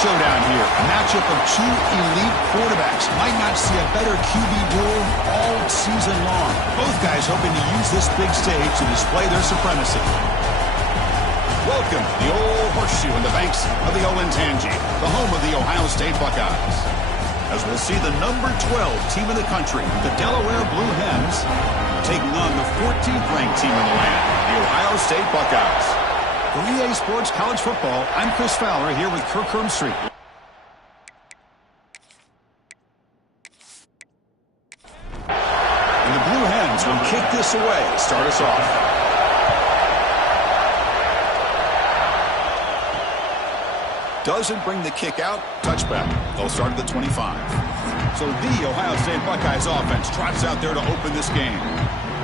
showdown here. A matchup of two elite quarterbacks. Might not see a better QB duel all season long. Both guys hoping to use this big stage to display their supremacy. Welcome to the old horseshoe in the banks of the Olentangy, the home of the Ohio State Buckeyes. As we'll see the number 12 team in the country, the Delaware Blue Hens, taking on the 14th ranked team in the land, the Ohio State Buckeyes. For EA Sports College Football, I'm Chris Fowler here with Kirk Herbstreit. And the Blue Hens will kick this away to start us off. Doesn't bring the kick out. Touchback. They'll start at the 25. So the Ohio State Buckeyes offense trots out there to open this game.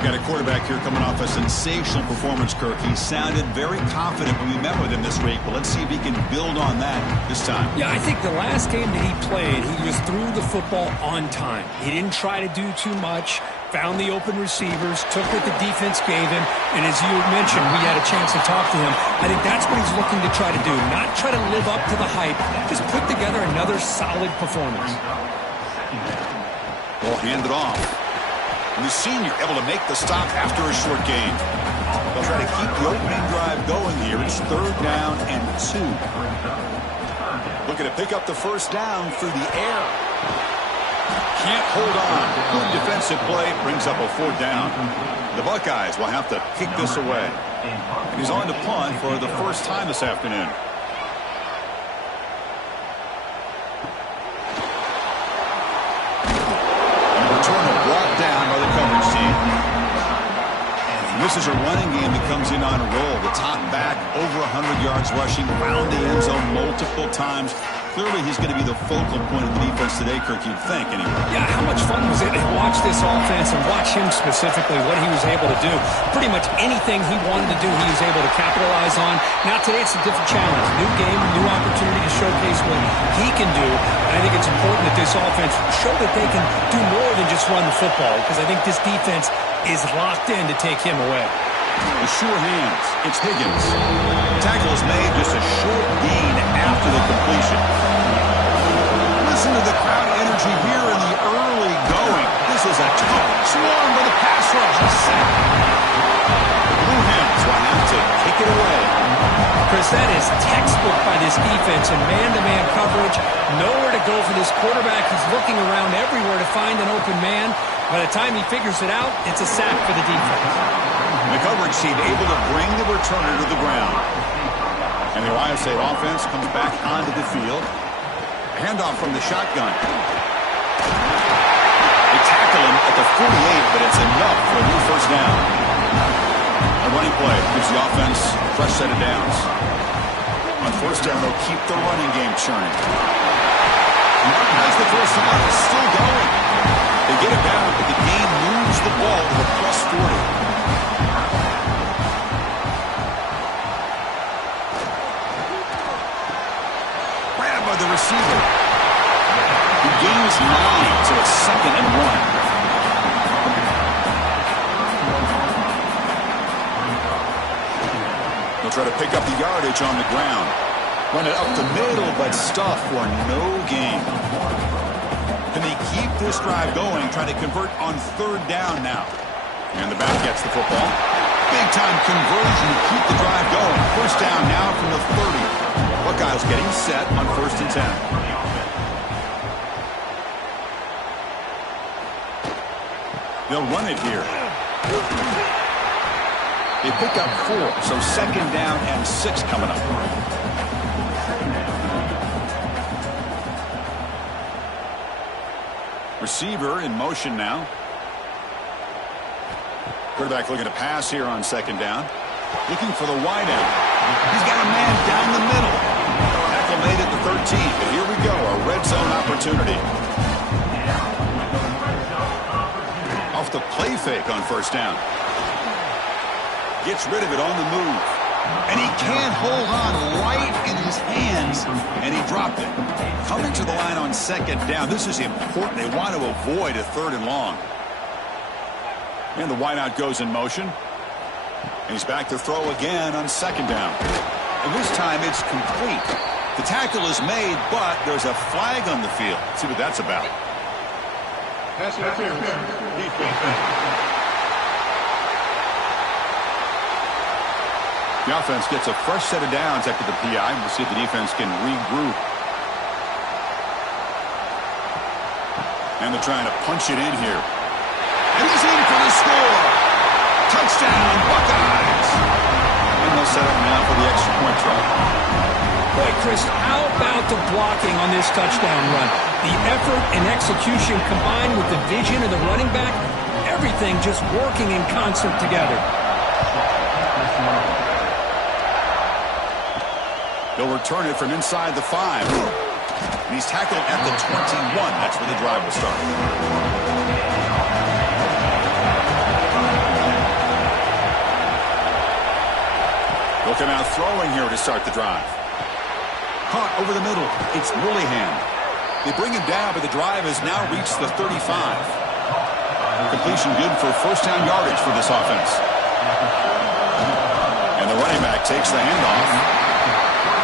Got a quarterback here coming off a sensational performance, Kirk. He sounded very confident when we met with him this week, but let's see if he can build on that this time. Yeah, I think the last game that he played, he just threw the football on time. He didn't try to do too much, found the open receivers, took what the defense gave him, and as you mentioned, we had a chance to talk to him. I think that's what he's looking to try to do, not try to live up to the hype, just put together another solid performance. We'll hand it off. And the senior able to make the stop after a short gain. They'll try to keep the opening drive going here. It's 3rd down and 2. Looking to pick up the first down through the air. Can't hold on. Good defensive play. Brings up a 4th down. The Buckeyes will have to kick this away. And he's on to punt for the first time this afternoon. This is a running game that comes in on a roll. The top back, over 100 yards rushing, found the end zone multiple times. Clearly, he's going to be the focal point of the defense today, Kirk, you'd think, anyway. Yeah, how much fun was it to watch this offense and watch him specifically, what he was able to do. Pretty much anything he wanted to do, he was able to capitalize on. Now, today, it's a different challenge. New game, new opportunity to showcase what he can do. And I think it's important that this offense show that they can do more than just run the football, because I think this defense is locked in to take him away. The sure hands. It's Higgins. Tackle is made, just a short gain after the completion. Listen to the crowd energy here in the early going. This is a tough swarm with a pass rush. The Blue Hens will have to kick it away. Chris, that is textbook by this defense in man-to-man coverage. Nowhere to go for this quarterback. He's looking around everywhere to find an open man. By the time he figures it out, it's a sack for the defense. The coverage team able to bring the returner to the ground. And the Ohio State offense comes back onto the field. Handoff from the shotgun. They tackle him at the 48, but it's enough for a new first down. A running play gives the offense a fresh set of downs. On first down, they'll keep the running game churning. As the first down is still going. They get it down, but the game moves the ball to the +40. By the receiver. He gains 9, so it's 2nd and 1. They'll try to pick up the yardage on the ground. Run it up the middle, but stuff for no gain. Can they keep this drive going, trying to convert on 3rd down now? And the back gets the football. Big-time conversion to keep the drive going. First down now from the 30. Buckeyes getting set on 1st and 10. They'll run it here. They pick up 4, so 2nd down and 6 coming up. Receiver in motion now. Quarterback looking to pass here on 2nd down. Looking for the wideout. He's got a man down the middle. Tackle made at the 13, but here we go, a red zone opportunity. Off the play fake on 1st down. Gets rid of it on the move. And he can't hold on right in his hands, and he dropped it. Coming to the line on 2nd down. This is important. They want to avoid a 3rd and long. And the wideout goes in motion. And he's back to throw again on 2nd down. And this time it's complete. The tackle is made, but there's a flag on the field. Let's see what that's about. Pass interference. Defense. The offense gets a fresh set of downs after the PI. We'll see if the defense can regroup. And they're trying to punch it in here. And he's in for the score. Touchdown, Buckeyes. And they'll set up now for the extra point try. Boy, Chris, how about the blocking on this touchdown run? The effort and execution combined with the vision of the running back, everything just working in concert together. They'll return it from inside the 5. And he's tackled at the 21. That's where the drive will start. They'll come out throwing here to start the drive. Caught over the middle. It's Willingham. They bring him down, but the drive has now reached the 35. Completion good for first down yardage for this offense. And the running back takes the handoff.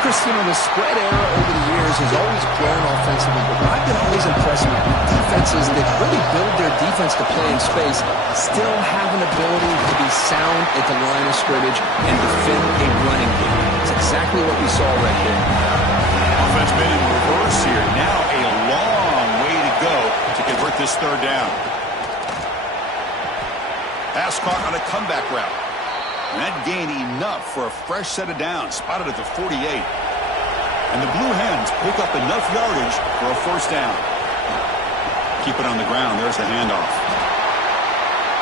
Chris, you know, the spread era over the years has always grown offensively, but what I've been always impressed with defenses that really build their defense to play in space still have an ability to be sound at the line of scrimmage and defend a running game. It's exactly what we saw right there. Offense been in reverse here. Now a long way to go to convert this third down. Pass caught on a comeback route. And that gained enough for a fresh set of downs, spotted at the 48. And the Blue Hens pick up enough yardage for a first down. Keep it on the ground. There's the handoff.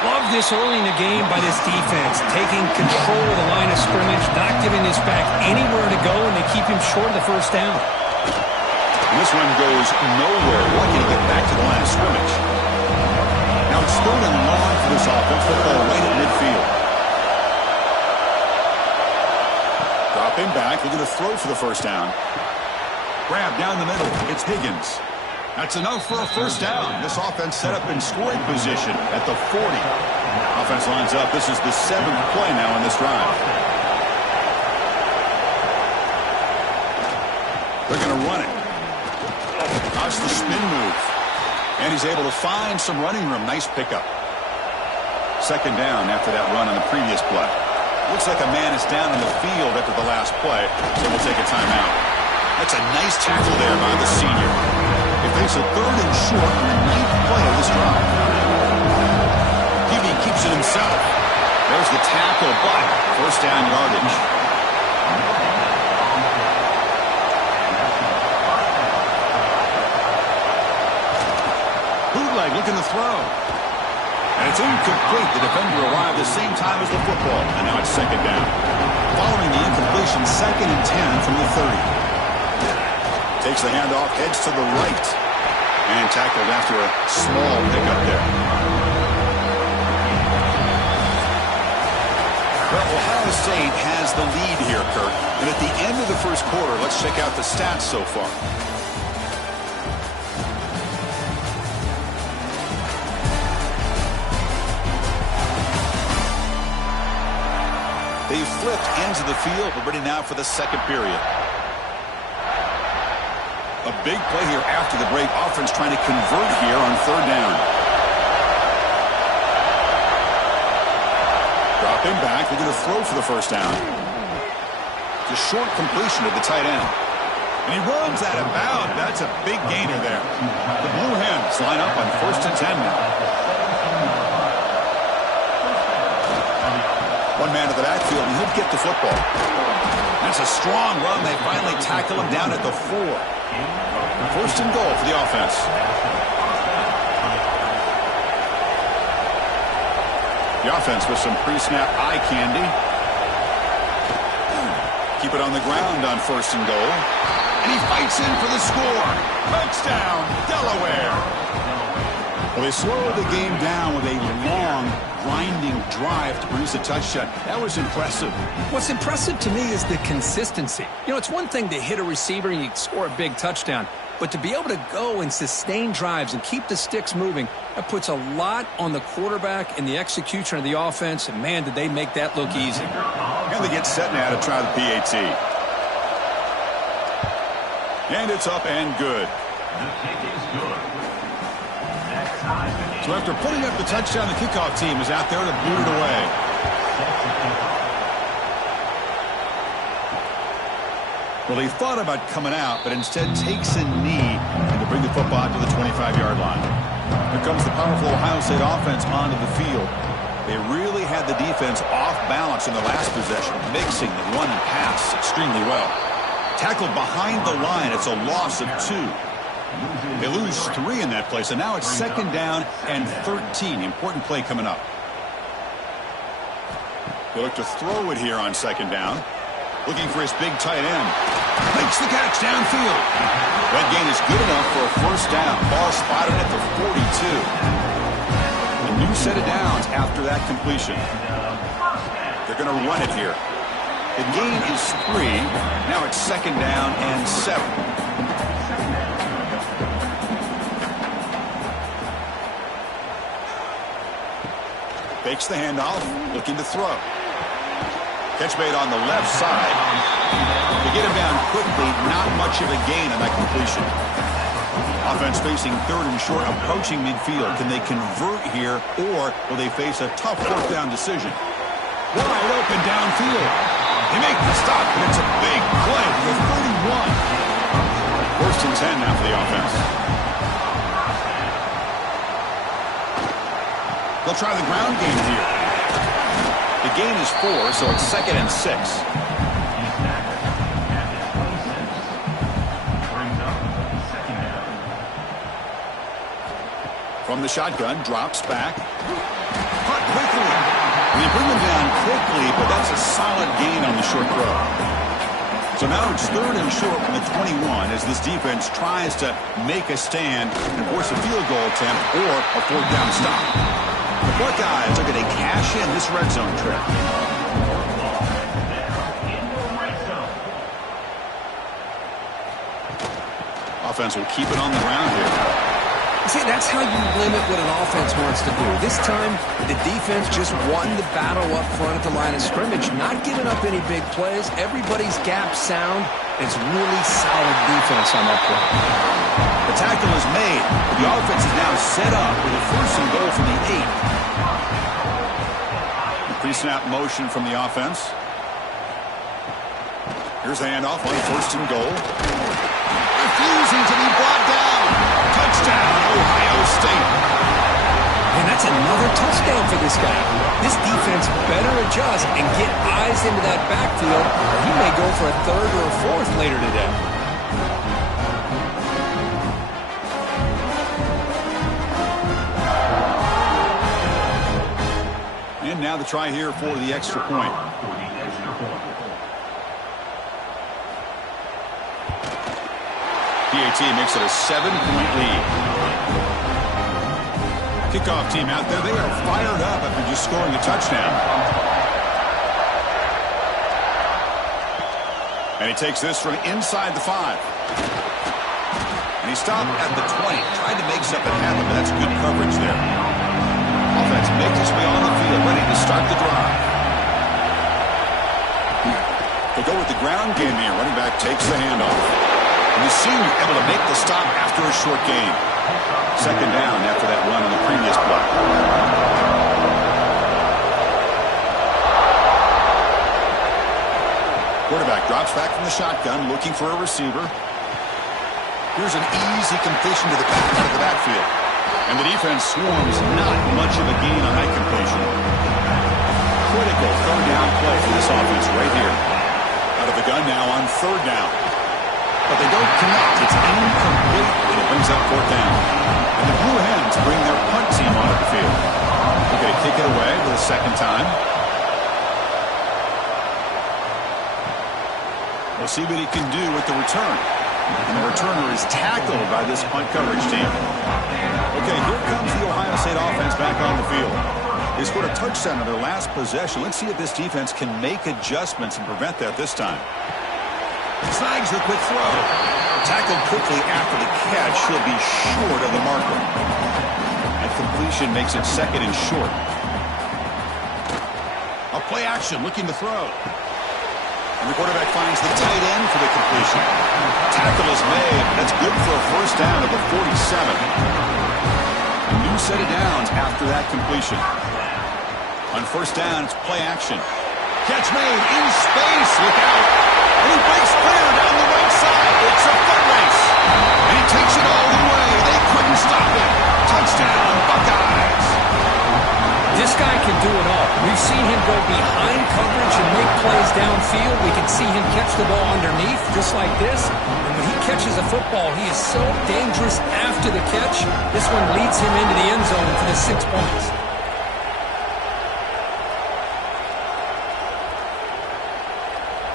Love this early in the game by this defense, taking control of the line of scrimmage, not giving this back anywhere to go, and they keep him short of the first down. And this one goes nowhere. Lucky to get back to the line of scrimmage. Now it's third and long for this offense. Football right at midfield. Dropping back, they're going to throw for the first down. Grab down the middle. It's Higgins. That's enough for a first down. This offense set up in scoring position at the 40. Offense lines up. This is the 7th play now in this drive. They're going to run it. Watch the spin move. And he's able to find some running room. Nice pickup. Second down after that run on the previous play. Looks like a man is down in the field after the last play, so we'll take a timeout. That's a nice tackle there by the senior. They face a third and short on the 9th play of this drive. QB keeps it himself. There's the tackle, but first down yardage. Bootleg looking to throw. And it's incomplete. The defender arrived the same time as the football. And now it's second down. Following the incompletion, 2nd and 10 from the 30. Takes the handoff, heads to the right. And tackled after a small pickup there. Well, Ohio State has the lead here, Kurt. And at the end of the first quarter, let's check out the stats so far. They've flipped ends of the field. We're ready now for the second period. A big play here after the break. Offense trying to convert here on third down. Dropping back. They're going to throw for the first down. It's a short completion to the tight end. And he runs out of bounds. That's a big gainer there. The Blue Hens line up on 1st and 10 now. One man to the backfield, and he'll get the football. That's a strong run. They finally tackle him down at the 4. 1st and goal for the offense. The offense with some pre-snap eye candy. Keep it on the ground on 1st and goal. And he fights in for the score. Touchdown, Delaware. Well, they slowed the game down with a long, grinding drive to produce a touchdown. That was impressive. What's impressive to me is the consistency. You know, it's one thing to hit a receiver and you score a big touchdown, but to be able to go and sustain drives and keep the sticks moving, that puts a lot on the quarterback and the execution of the offense, and man, did they make that look easy. And they get set now to try the PAT. And it's up and good. So after putting up the touchdown, the kickoff team is out there to boot it away. Well, he thought about coming out, but instead takes a knee to bring the football to the 25-yard line. Here comes the powerful Ohio State offense onto the field. They really had the defense off balance in the last possession, mixing the run and pass extremely well. Tackled behind the line, it's a loss of 2. They lose 3 in that play, so now it's 2nd down and 13. Important play coming up. They look to throw it here on 2nd down. Looking for his big tight end. Makes the catch downfield. That gain is good enough for a 1st down. Ball spotted at the 42. A new set of downs after that completion. They're going to run it here. The gain is 3. Now it's 2nd down and 7. Fakes the handoff, looking to throw. Catch made on the left side. To get him down quickly, not much of a gain on that completion. Offense facing 3rd and short, approaching midfield. Can they convert here, or will they face a tough 4th down decision? Wide open downfield. They make the stop, and it's a big play for 31. 1st and 10 now for the offense. They'll try the ground game here. The gain is 4, so it's 2nd and 6. From the shotgun, drops back. Caught quickly. They bring him down quickly, but that's a solid gain on the short throw. So now it's 3rd and short from the 21 as this defense tries to make a stand and force a field goal attempt or a 4th down stop. The Buckeyes are going to cash in this red zone trip. Offense will keep it on the ground here. See, that's how you limit what an offense wants to do. This time, the defense just won the battle up front at the line of scrimmage, not giving up any big plays. Everybody's gap sound. It's really solid defense on that play. The tackle is made. The offense is now set up with a 1st and goal from the 8. Pre-snap motion from the offense. Here's the handoff on 1st and goal. Refusing to be brought down. Touchdown, Ohio State. And that's another touchdown for this guy. This defense better adjust and get eyes into that backfield, or he may go for a 3rd or a 4th later today. And now the try here for the extra point. PAT makes it a 7-point lead. Kickoff team out there, they are fired up after just scoring a touchdown. And he takes this from inside the 5. And he stopped at the 20. Tried to make something happen, but that's good coverage there. Offense makes its way on the field, ready to start the drive. They go with the ground game here. Running back takes the handoff. And the senior able to make the stop after a short gain. 2nd down after that run on the previous play. Quarterback drops back from the shotgun, looking for a receiver. Here's an easy completion to the back out of the backfield. And the defense swarms, not much of a gain on that completion. Critical 3rd down play for this offense right here. Out of the gun now on 3rd down. But they don't connect. It's incomplete, and it brings up 4th down. And the Blue Hens bring their punt team onto the field. They're going to kick it away for the 2nd time. We'll see what he can do with the return. And the returner is tackled by this punt coverage team. Okay, here comes the Ohio State offense back on the field. They scored a touchdown on their last possession. Let's see if this defense can make adjustments and prevent that this time. Snags the quick throw. Tackled quickly after the catch. He'll be short of the marker. That completion makes it 2nd and short. A play action looking to throw. And the quarterback finds the tight end for the completion. Tackle is made. That's good for a first down at the 47. A new set of downs after that completion. On first down, it's play action. Catch made in space. Look out. And he breaks clear down the right side. It's a foot race. And he takes it all the way. They couldn't stop it. Touchdown, Buckeyes. This guy can do it all. We've seen him go behind coverage and make plays downfield. We can see him catch the ball underneath just like this. And when he catches a football, he is so dangerous after the catch. This one leads him into the end zone for the 6 points.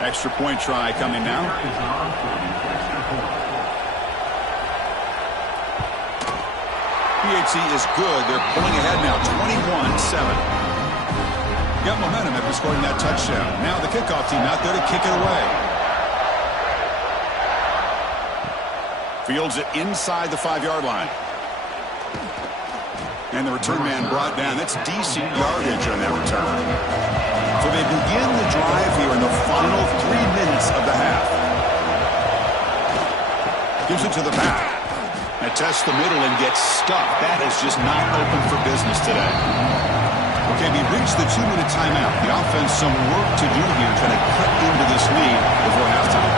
Extra point try coming now. PHC is good. They're pulling ahead now, 21-7. Got momentum after scoring that touchdown. Now the kickoff team out there to kick it away. Fields it inside the 5-yard line. And the return man brought down. That's decent yardage on that return. So they begin the drive here in the final 3 minutes of the half. Gives it to the back. And tests the middle and gets stuck. That is just not open for business today. Okay, we reached the 2-minute timeout. The offense some work to do here trying to cut into this lead before halftime.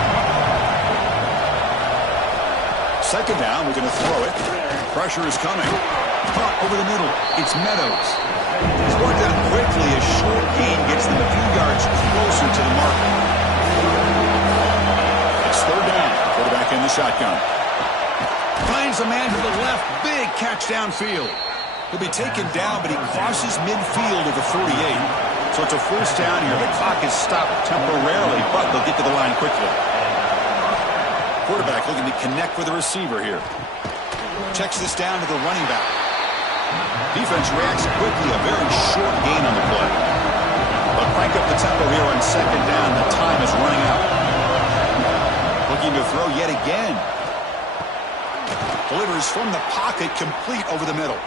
Second down, we're going to throw it. Pressure is coming. Pump over the middle. It's Meadows. He's worked out quickly. A short gain gets them a few yards closer to the mark. It's third down. Quarterback in the shotgun. Finds a man to the left. Big catch downfield. He'll be taken down, but he crosses midfield at the 48. So it's a first down here. The clock is stopped temporarily, but they'll get to the line quickly. Quarterback looking to connect with the receiver here. Checks this down to the running back. Defense reacts quickly. A very short gain on the play. But crank up the tempo here on second down. The time is running out. Looking to throw yet again. Delivers from the pocket, complete over the middle.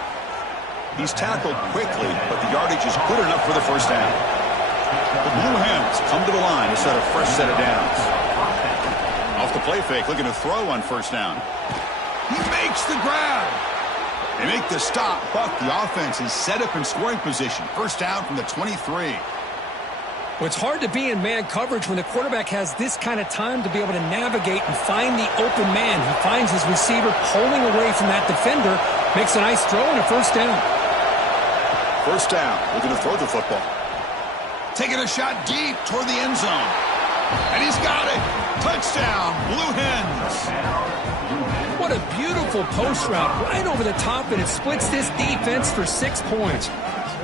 He's tackled quickly, but the yardage is good enough for the first down. The Blue Hens come to the line to set a fresh set of downs. Off the play fake, looking to throw on first down. He makes the grab. They make the stop, but the offense is set up in scoring position. First down from the 23. Well, it's hard to be in man coverage when the quarterback has this kind of time to be able to navigate and find the open man. He finds his receiver pulling away from that defender, makes a nice throw and a first down. First down, looking to throw the football. Taking a shot deep toward the end zone. And he's got it. Touchdown, Blue Hens. What a beautiful post route right over the top, and it splits this defense for 6 points.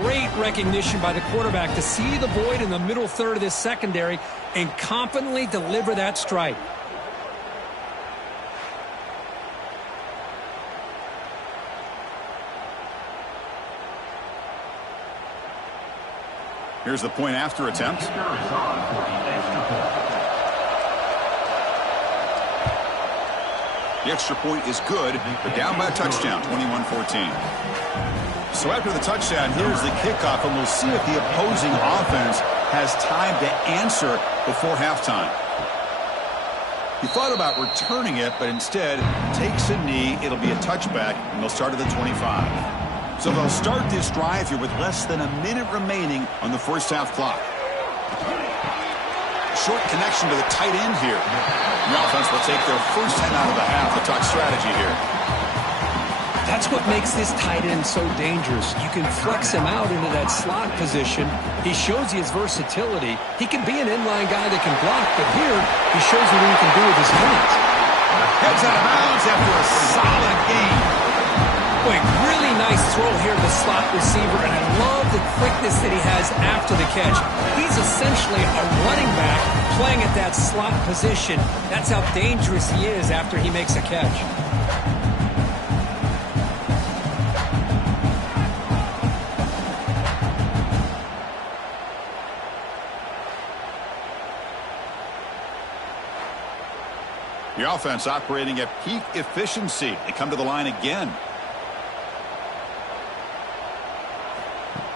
Great recognition by the quarterback to see the void in the middle third of this secondary and confidently deliver that strike. Here's the point after attempt. The extra point is good, but down by a touchdown, 21-14. So after the touchdown, here's the kickoff, and we'll see if the opposing offense has time to answer before halftime. He thought about returning it, but instead takes a knee. It'll be a touchback, and they'll start at the 25. So they'll start this drive here with less than a minute remaining on the first half clock. Short connection to the tight end here. The offense will take their first 10 out of the half to talk strategy here. That's what makes this tight end so dangerous. You can flex him out into that slot position. He shows you his versatility. He can be an inline guy that can block, but here he shows you what he can do with his hands. Heads out of bounds after a solid gain. Boy, really nice throw here to the slot receiver, and I love the quickness that he has after the catch. He's essentially a running back playing at that slot position. That's how dangerous he is after he makes a catch. The offense operating at peak efficiency. They come to the line again.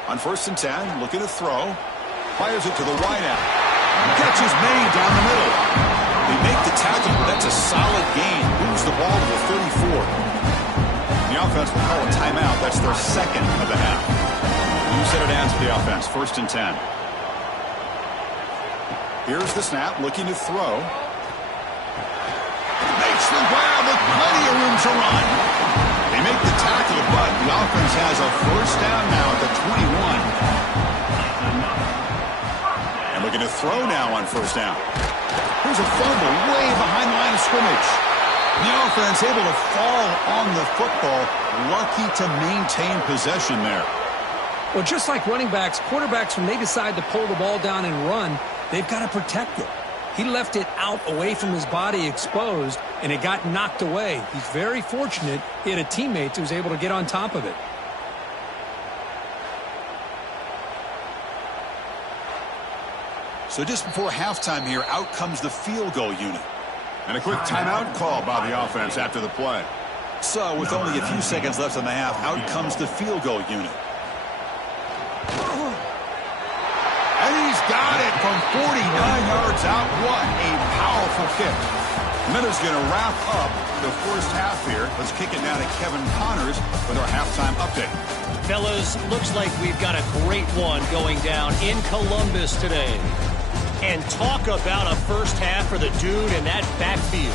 On 1st and 10, looking to throw. Fires it to the wideout. Catch is made down the middle. They make the tackle. That's a solid gain. Moves the ball to the 34. The offense will call a timeout. That's their second of the half. New set of downs for the offense. 1st and 10. Here's the snap, looking to throw. Makes the grab with plenty of room to run. They make the tackle, but the offense has a 1st down now at the 21. And looking to throw now on 1st down. Here's a fumble way behind the line of scrimmage. The offense able to fall on the football. Lucky to maintain possession there. Well, just like running backs, quarterbacks, when they decide to pull the ball down and run, they've got to protect it. He left it out away from his body exposed, and it got knocked away. He's very fortunate he had a teammate who was able to get on top of it. So just before halftime here, out comes the field goal unit. And a quick timeout call by the offense after the play. So with only a few seconds left in the half, out comes the field goal unit. And he's got it from 49 yards out. What a powerful kick. Miller's going to wrap up the first half here. Let's kick it now to Kevin Connors with our halftime update. Fellas, looks like we've got a great one going down in Columbus today. And talk about a first half for the dude in that backfield.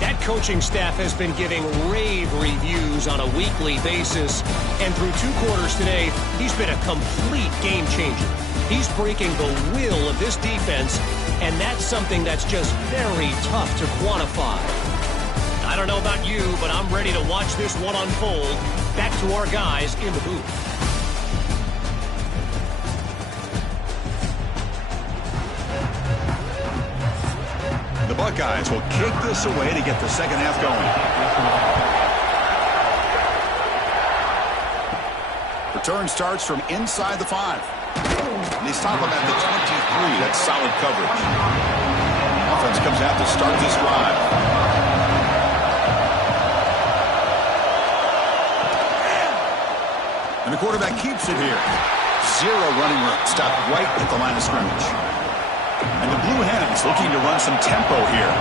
That coaching staff has been giving rave reviews on a weekly basis. And through 2 quarters today, he's been a complete game changer. He's breaking the will of this defense, and that's something that's just very tough to quantify. I don't know about you, but I'm ready to watch this one unfold. Back to our guys in the booth. The Buckeyes will kick this away to get the second half going. Return starts from inside the 5. They stop him at the 23. That's solid coverage. Offense comes out to start this drive. And the quarterback keeps it here. 0 running room. Stopped right at the line of scrimmage. And the Blue Hens looking to run some tempo here.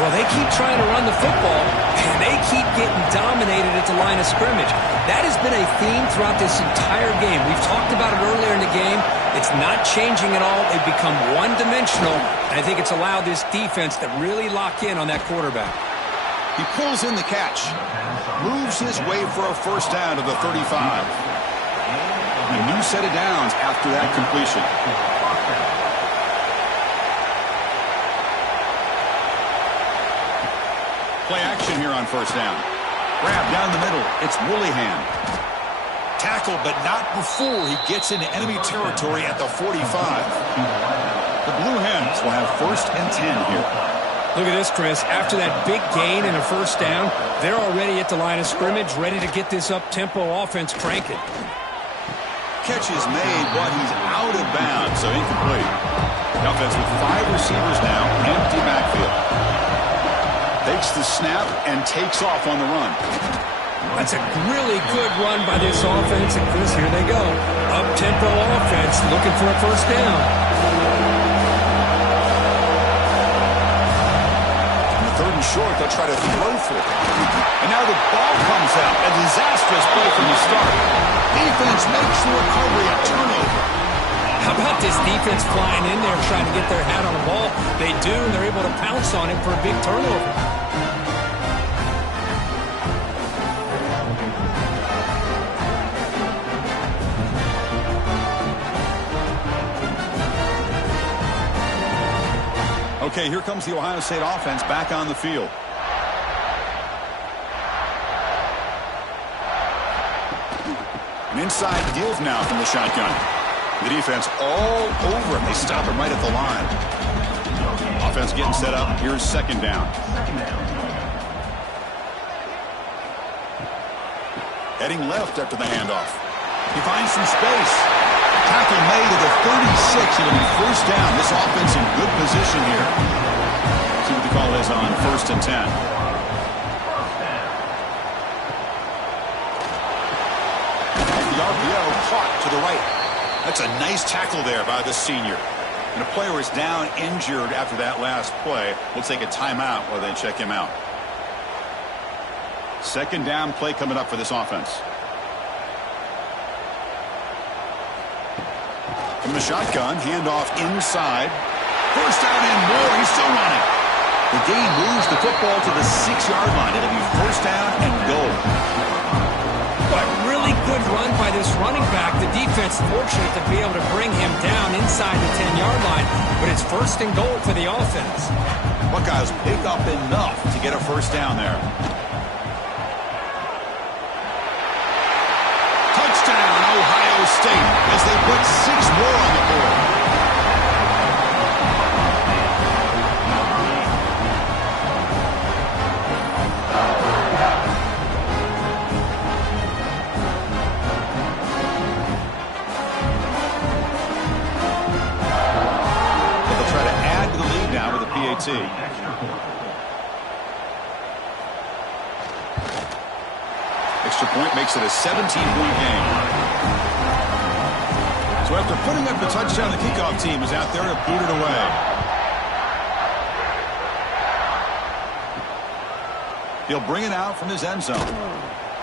Well, they keep trying to run the football, and they keep getting dominated at the line of scrimmage. That has been a theme throughout this entire game. We've talked about it earlier in the game. It's not changing at all. They've become one-dimensional, and I think it's allowed this defense to really lock in on that quarterback. He pulls in the catch. Moves his way for a 1st down to the 35. A new set of downs after that completion. Play action here on 1st down. Grab down the middle. It's Willingham. Tackle, but not before he gets into enemy territory at the 45. The Blue Hens will have 1st and 10 here. Look at this, Chris. After that big gain and a 1st down, they're already at the line of scrimmage, ready to get this up-tempo offense cranking. Catch is made, but he's out of bounds, so incomplete. The offense with 5 receivers now, empty backfield. Takes the snap and takes off on the run. That's a really good run by this offense. And Chris, here they go. Up-tempo offense looking for a 1st down. On the 3rd and short, they'll try to throw for it. And now the ball comes out. A disastrous play from the start. Defense makes the recovery a turnover. How about this defense flying in there trying to get their hat on the ball? They do, and they're able to pounce on it for a big turnover. Okay, here comes the Ohio State offense back on the field. An inside give now from the shotgun. The defense all over him. They stop him right at the line. Offense getting set up. Here's 2nd down. Heading left after the handoff. He finds some space. Tackle made at the 36. It'll be 1st down. This offense in good position here. See what the call is on 1st and 10. The RPO caught to the right. That's a nice tackle there by the senior. And a player is down injured after that last play. We'll take a timeout while they check him out. Second down play coming up for this offense. From the shotgun, handoff inside. First down and more. He's still running. The gain moves the football to the 6-yard line. It'll be first down and goal. But really good run by this running back. The defense fortunate to be able to bring him down inside the 10-yard line. But it's first and goal for the offense. Buckeyes pick up enough to get a first down there. Touchdown, Ohio State, as they put 6 more on the board. Extra point makes it a 17-point game. So after putting up the touchdown, the kickoff team is out there to boot it away. He'll bring it out from his end zone.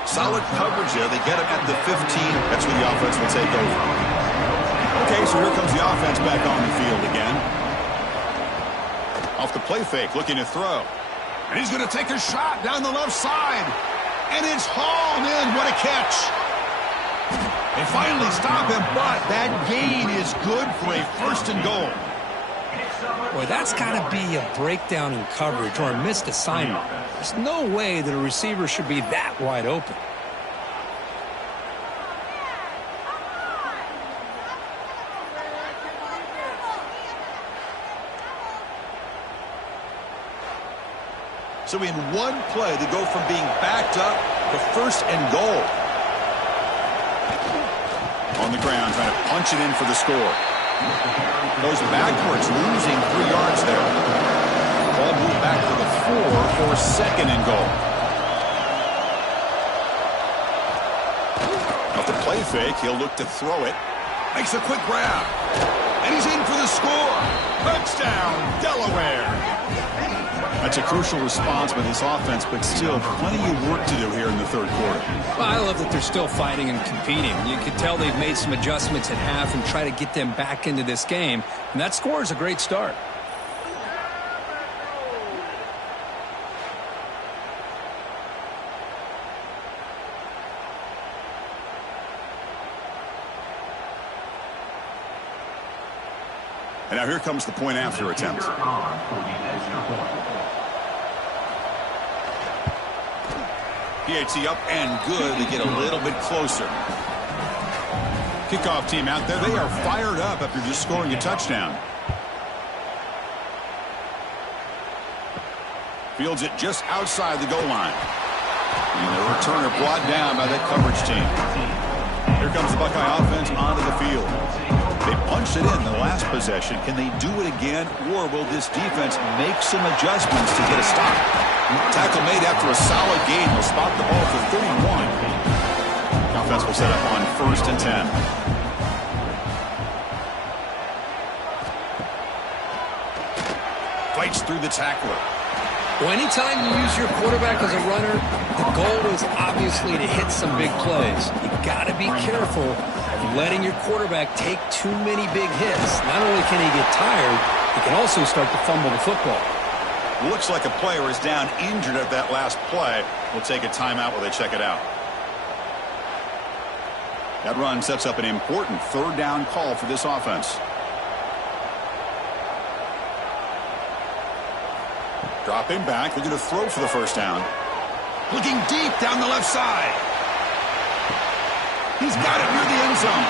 Solid coverage there. They get him at the 15. That's where the offense will take over. Okay, so here comes the offense back on the field again. Off the play fake, looking to throw. And he's going to take a shot down the left side. And it's hauled in. What a catch. They finally stop him, but that gain is good for a first and goal. Boy, that's got to be a breakdown in coverage or a missed assignment. There's no way that a receiver should be that wide open. So in one play, they go from being backed up to first and goal. On the ground, trying to punch it in for the score. Goes backwards, losing 3 yards there. Ball moved back to the 4 for second and goal. Off the play fake, he'll look to throw it. Makes a quick grab. And he's in for the score. Touchdown, Delaware. That's a crucial response by this offense, but still plenty of work to do here in the third quarter. Well, I love that they're still fighting and competing. You can tell they've made some adjustments at half and try to get them back into this game. And that score is a great start. And now here comes the point after attempt. PAT up and good. They get a little bit closer. Kickoff team out there. They are fired up after just scoring a touchdown. Fields it just outside the goal line. And the returner brought down by that coverage team. Here comes the Buckeye offense onto the field. They punched it in the last possession. Can they do it again, or will this defense make some adjustments to get a stop? Tackle made after a solid gain. Will spot the ball for 31. The offense will set up on first and 10. Fights through the tackler. Well, anytime you use your quarterback as a runner, the goal is obviously to hit some big plays. You got to be careful of letting your quarterback take too many big hits. Not only can he get tired, he can also start to fumble the football. Looks like a player is down injured at that last play. We'll take a timeout while they check it out. That run sets up an important third down call for this offense. Dropping back, looking to throw for the first down. Looking deep down the left side. He's got it near the end zone.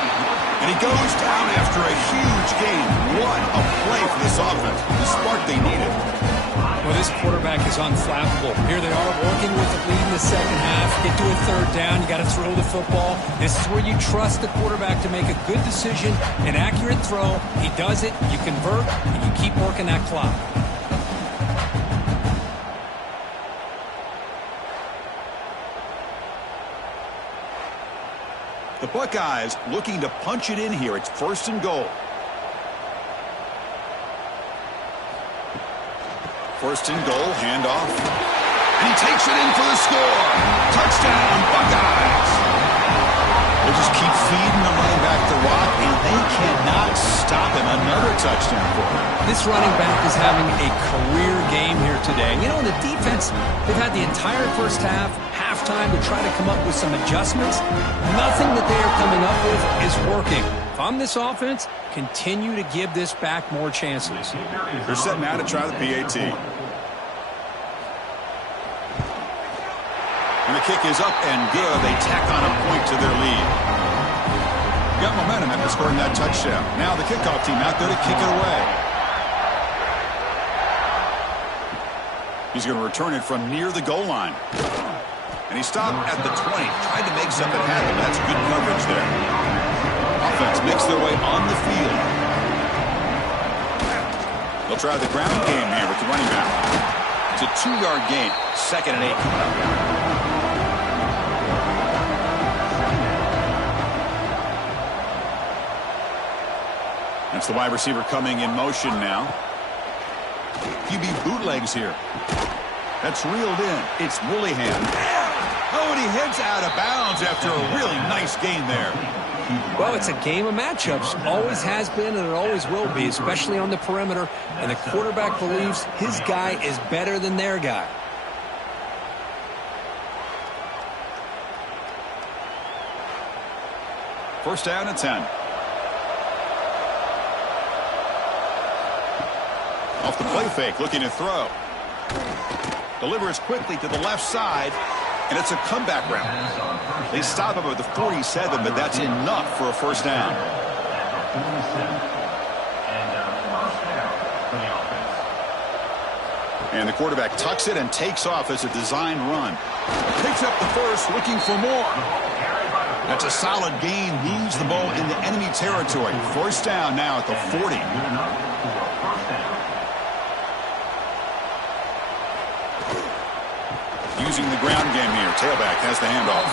And he goes down after a huge gain. What a play for this offense. The spark they needed. Well, this quarterback is unflappable. Here they are working with the lead in the second half. Get to a third down. You got to throw the football. This is where you trust the quarterback to make a good decision, an accurate throw. He does it. You convert, and you keep working that clock. The Buckeyes looking to punch it in here. It's first and goal. First and goal, handoff. And he takes it in for the score. Touchdown, Buckeyes. They just keep feeding the running back the rock, and they cannot stop him. Another touchdown for him. This running back is having a career game here today. And, you know, the defense, they've had the entire first half, halftime, to try to come up with some adjustments. Nothing that they are coming up with is working. If I'm this offense, continue to give this back more chances. They're setting out to try the PAT. And the kick is up and good. They tack on a point to their lead. Got momentum after scoring that touchdown. Now the kickoff team out there to kick it away. He's going to return it from near the goal line. And he stopped at the 20. Tried to make something happen. That's good coverage there. Offense makes their way on the field. They'll try the ground game here with the running back. It's a 2-yard gain. 2nd and 8. That's the wide receiver coming in motion now. QB bootlegs here. That's reeled in. It's Woolihan. Oh, and he heads out of bounds after a really nice gain there. Well, it's a game of matchups. Always has been, and it always will be, especially on the perimeter. And the quarterback believes his guy is better than their guy. First down and 10. Off the play fake, looking to throw. Delivers quickly to the left side, and it's a comeback route. They stop him at the 47, but that's enough for a first down. And the quarterback tucks it and takes off as a designed run. Picks up the first, looking for more. That's a solid gain, moves the ball into enemy territory. First down now at the 40. Using the ground game here. Tailback has the handoff.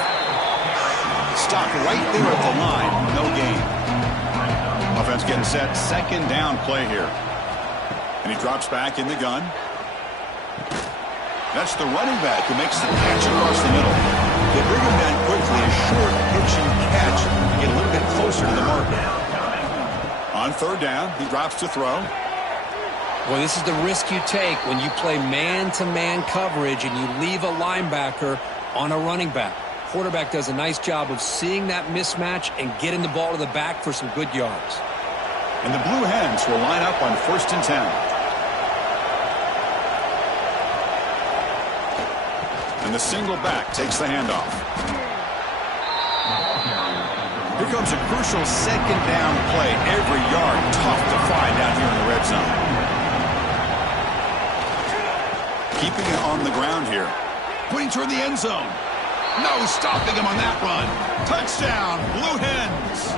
Stopped right there at the line. No gain. Offense getting set. 2nd down play here. And he drops back in the gun. That's the running back who makes the catch across the middle. They bring him down quickly. A short pitch and catch. Get a little bit closer to the marker. On 3rd down, he drops to throw. Well, this is the risk you take when you play man-to-man coverage and you leave a linebacker on a running back. Quarterback does a nice job of seeing that mismatch and getting the ball to the back for some good yards. And the Blue Hens will line up on 1st and 10. And the single back takes the handoff. Here comes a crucial 2nd down play. Every yard tough to find out here in the red zone. Keeping it on the ground here. Pointing toward the end zone. No stopping him on that run. Touchdown, Blue Hens.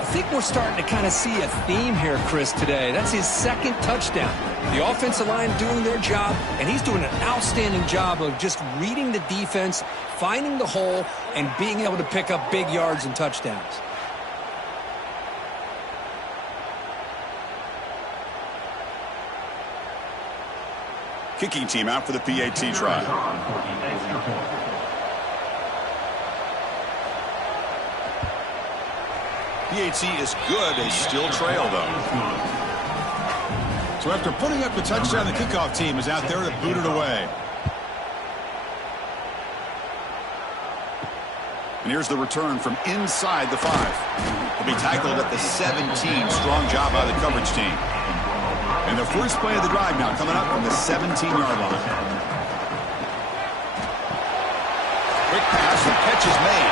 I think we're starting to kind of see a theme here, Chris, today. That's his 2nd touchdown. The offensive line doing their job, and he's doing an outstanding job of just reading the defense, finding the hole, and being able to pick up big yards and touchdowns. Kicking team out for the PAT try. PAT is good. They still trail, though. So after putting up the touchdown, the kickoff team is out there to boot it away. And here's the return from inside the 5. He'll be tackled at the 17. Strong job by the coverage team. And the first play of the drive now coming up from the 17-yard line. Quick pass, the catch is made.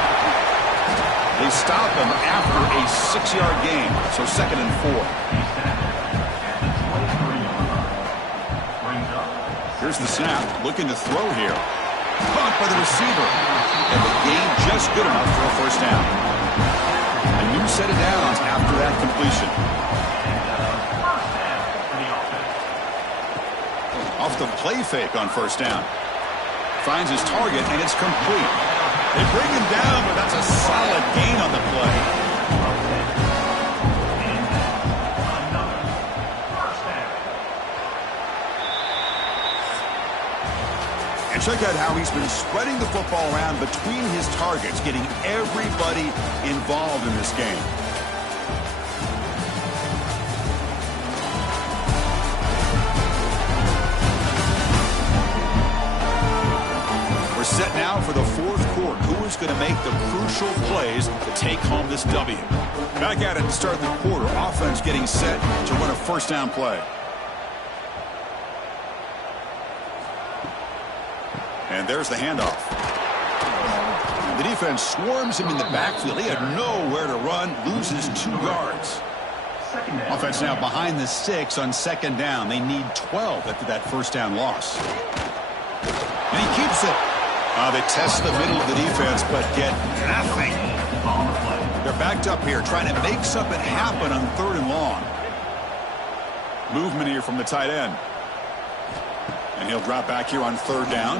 They stop him after a 6-yard gain, so 2nd and 4. Here's the snap, looking to throw here. Caught by the receiver. And the gain just good enough for a first down. A new set of downs after that completion. Off the play fake on 1st down. Finds his target, and it's complete. They bring him down, but that's a solid gain on the play. Check out how he's been spreading the football around between his targets, getting everybody involved in this game. We're set now for the fourth quarter. Who is going to make the crucial plays to take home this W? Back at it to start the quarter. Offense getting set to run a first down play. And there's the handoff. The defense swarms him in the backfield. He had nowhere to run, loses 2 yards. Offense now behind the 6 on second down. They need 12 after that first down loss. And he keeps it. They test the middle of the defense, but get nothing. They're backed up here, trying to make something happen on 3rd and long. Movement here from the tight end. And he'll drop back here on 3rd down.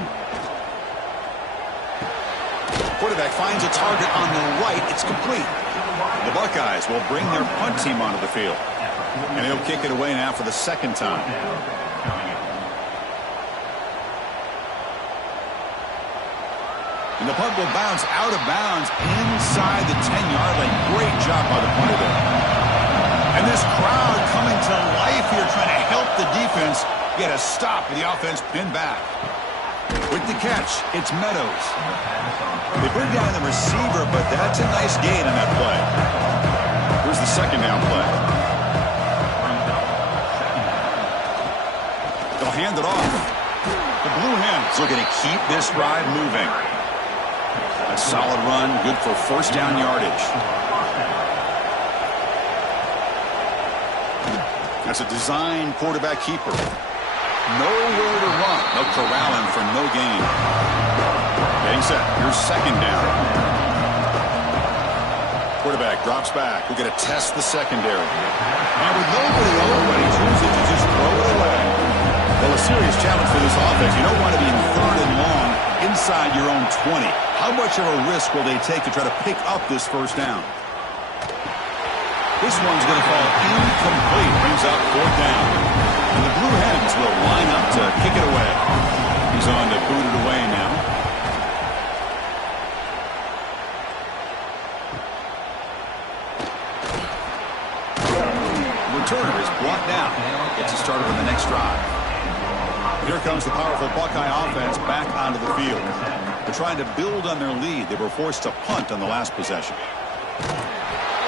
Quarterback finds a target on the right. It's complete. The Buckeyes will bring their punt team onto the field. And he'll kick it away now for the 2nd time. And the punt will bounce out of bounds inside the 10-yard line. Great job by the punter there. And this crowd coming to life here, trying to help the defense get a stop with the offense pinned back. With the catch, it's Meadows. They bring down the receiver, but that's a nice gain on that play. Here's the 2nd down play. They'll hand it off. The Blue Hens are going to keep this drive moving. A solid run, good for first down yardage. That's a design quarterback keeper. Nowhere to run. They'll corral him for no gain. Getting set. Here's 2nd down. Quarterback drops back. We're going to test the secondary. And with nobody open, he chooses to just throw it away. Well, a serious challenge for this offense. You don't want to be in 3rd and long inside your own 20. How much of a risk will they take to try to pick up this first down? This one's going to fall incomplete. Brings up 4th down. And the Blue Hens will line up to kick it away. He's on to boot it away now. The returner is brought down. Gets it started on the next drive. Here comes the powerful Buckeye offense back onto the field. They're trying to build on their lead. They were forced to punt on the last possession.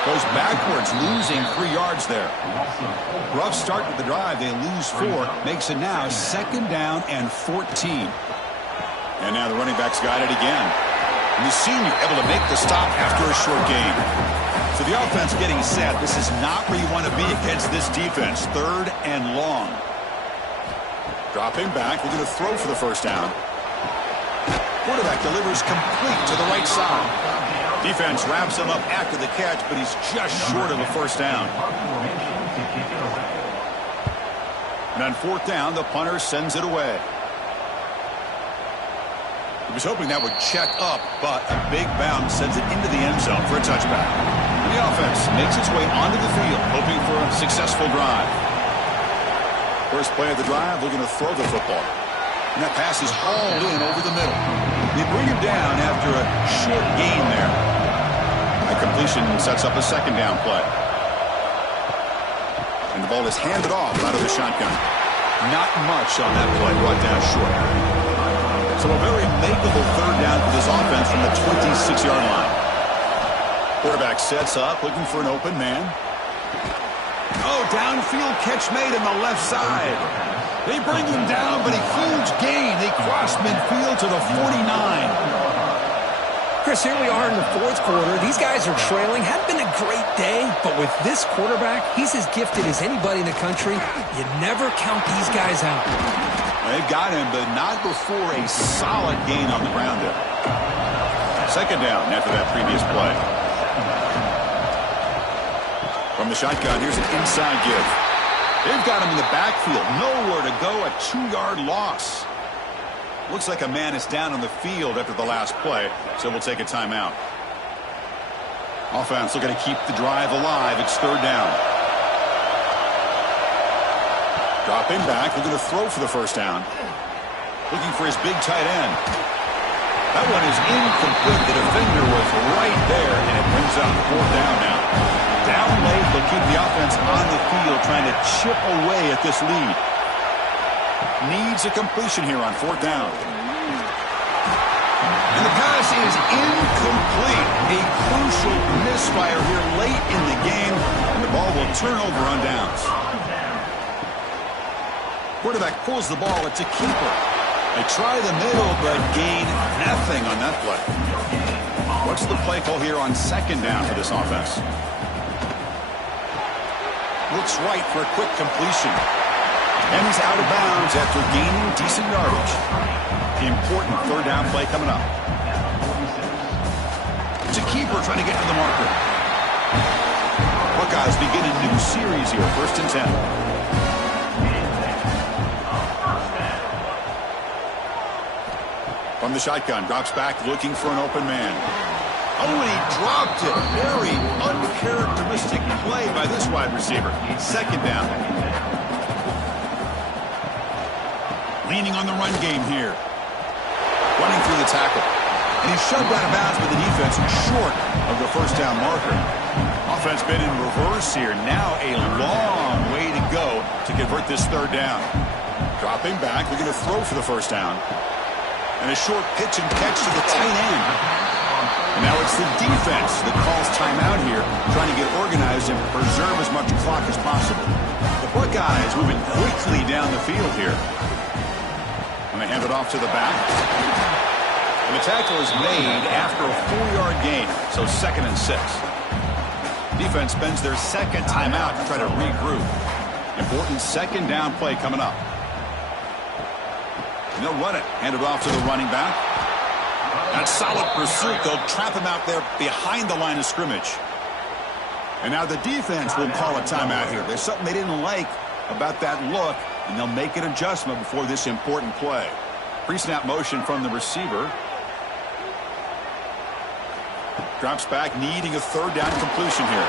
Goes backwards, losing 3 yards there. Rough start to the drive. They lose 4. Makes it now 2nd down and 14. And now the running back's got it again. And the senior able to make the stop after a short gain. So the offense getting set. This is not where you want to be against this defense. 3rd and long. Dropping back. We're going to throw for the first down. Quarterback delivers complete to the right side. Defense wraps him up after the catch, but he's just short of a first down. And on 4th down, the punter sends it away. He was hoping that would check up, but a big bounce sends it into the end zone for a touchback. And the offense makes its way onto the field, hoping for a successful drive. First play of the drive, they're going to throw the football. And that pass is hauled in over the middle. They bring him down after a short gain there. That completion sets up a 2nd down play. And the ball is handed off out of the shotgun. Not much on that play, brought down short. So a very makeable 3rd down for this offense from the 26-yard line. Quarterback sets up, looking for an open man. Oh, downfield catch made on the left side. They bring him down, but a huge gain. They cross midfield to the 49. Chris, here we are in the 4th quarter. These guys are trailing. Hadn't been a great day, but with this quarterback, he's as gifted as anybody in the country. You never count these guys out. They've got him, but not before a solid gain on the ground there. 2nd down after that previous play. From the shotgun, here's an inside give. They've got him in the backfield. Nowhere to go. A 2-yard loss. Looks like a man is down on the field after the last play, so we'll take a timeout. Offense looking to keep the drive alive. It's 3rd down. Dropping back. They're going to throw for the first down. Looking for his big tight end. That one is incomplete. The defender was right there, and it brings up 4th down now. Down late, they'll keep the offense on the field, trying to chip away at this lead. Needs a completion here on 4th down. And the pass is incomplete. A crucial misfire here late in the game, and the ball will turn over on downs. Quarterback pulls the ball. It's a keeper. They try the middle, but gain nothing on that play. What's the play call here on 2nd down for this offense? Looks right for a quick completion. And he's out of bounds after gaining decent yardage. The important 3rd down play coming up. It's a keeper trying to get to the marker. Buckeyes begin a new series here, 1st and 10. From the shotgun, drops back looking for an open man. Oh, and he dropped it. Very uncharacteristic play by this wide receiver. 2nd down. Leaning on the run game here. Running through the tackle. And he's shoved out of bounds by the defense short of the 1st down marker. Offense been in reverse here. Now a long way to go to convert this 3rd down. Dropping back. They're going to throw for the 1st down. And a short pitch and catch to the tight end. And now it's the defense that calls timeout here, trying to get organized and preserve as much clock as possible. The Buckeyes moving quickly down the field here. And they hand it off to the back. And the tackle is made after a 4-yard gain, so 2nd and 6. Defense spends their 2nd timeout to try to regroup. Important 2nd down play coming up. And they'll run it. Hand it off to the running back. That solid pursuit. They'll trap him out there behind the line of scrimmage. And now the defense will call a timeout here. There's something they didn't like about that look, and they'll make an adjustment before this important play. Pre-snap motion from the receiver. Drops back, needing a 3rd down completion here.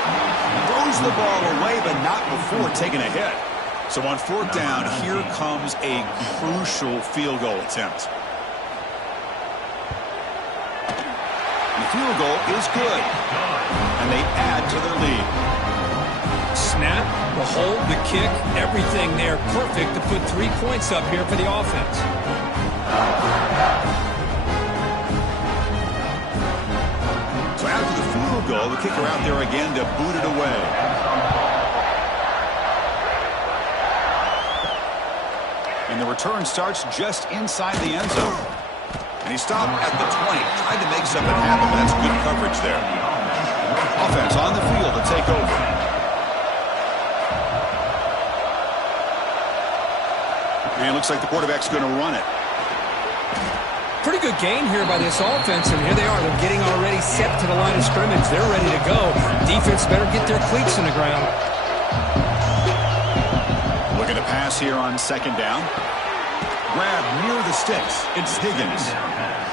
Throws the ball away, but not before taking a hit. So on 4th down, here comes a crucial field goal attempt. And the field goal is good. And they add to their lead. Snap, the hold, the kick, everything there perfect to put 3 points up here for the offense. So after the field goal, the kicker out there again to boot it away. And the return starts just inside the end zone. And he stopped at the 20. Tried to make something happen, but that's good coverage there. Offense on the field to take over. And it looks like the quarterback's going to run it. Pretty good gain here by this offense, and here they are. They're getting already set to the line of scrimmage. They're ready to go. Defense better get their cleats in the ground. Looking to pass here on 2nd down. Grab near the sticks. It's Higgins.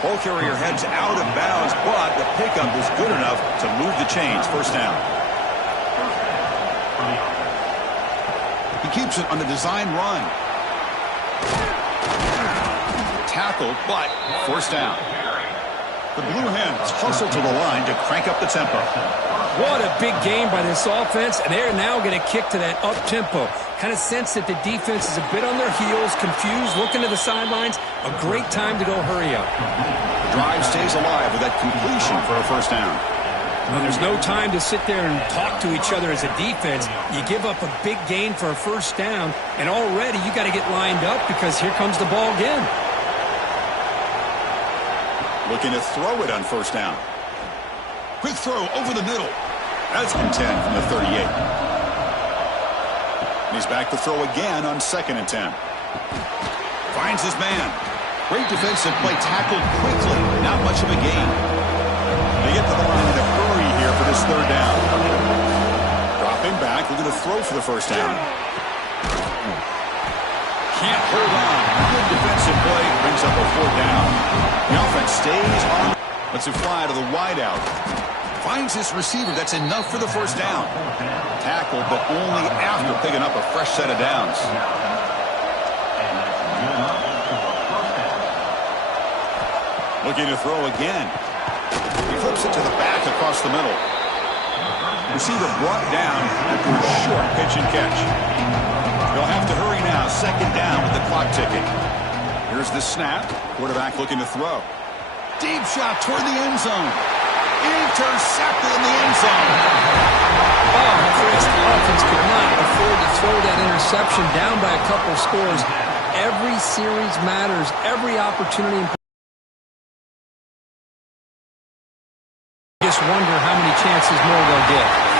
Ball carrier heads out of bounds, but the pickup is good enough to move the chains. 1st down. He keeps it on the design run. Tackled, but 1st down. The Blue Hens hustle to the line to crank up the tempo. What a big game by this offense, and they're now going to kick to that up-tempo. Kind of sense that the defense is a bit on their heels, confused, looking to the sidelines. A great time to go hurry up. The drive stays alive with that completion for a 1st down. Well, there's no time to sit there and talk to each other as a defense. You give up a big gain for a 1st down, and already you got to get lined up because here comes the ball again. Looking to throw it on 1st down. Quick throw over the middle. That's contend from the 38. And he's back to throw again on 2nd and 10. Finds his man. Great defensive play, tackled quickly. Not much of a gain. They get to the line in a hurry here for this 3rd down. Dropping back. They're going to throw for the 1st down. Can't hold on. Good defensive play. Brings up a 4th down. The offense stays on. Lets it fly to the wideout. Finds his receiver. That's enough for the 1st down. Tackled, but only after picking up a fresh set of downs. Looking to throw again. He flips it to the back across the middle. Receiver brought down after a short pitch and catch. They'll have to hurry now. Second down with the clock ticking. Here's the snap. Quarterback looking to throw. Deep shot toward the end zone. Intercepted in the end zone. Oh, Chris, the offense could not afford to throw that interception down by a couple of scores. Every series matters. Every opportunity. Just wonder how many chances more they'll get.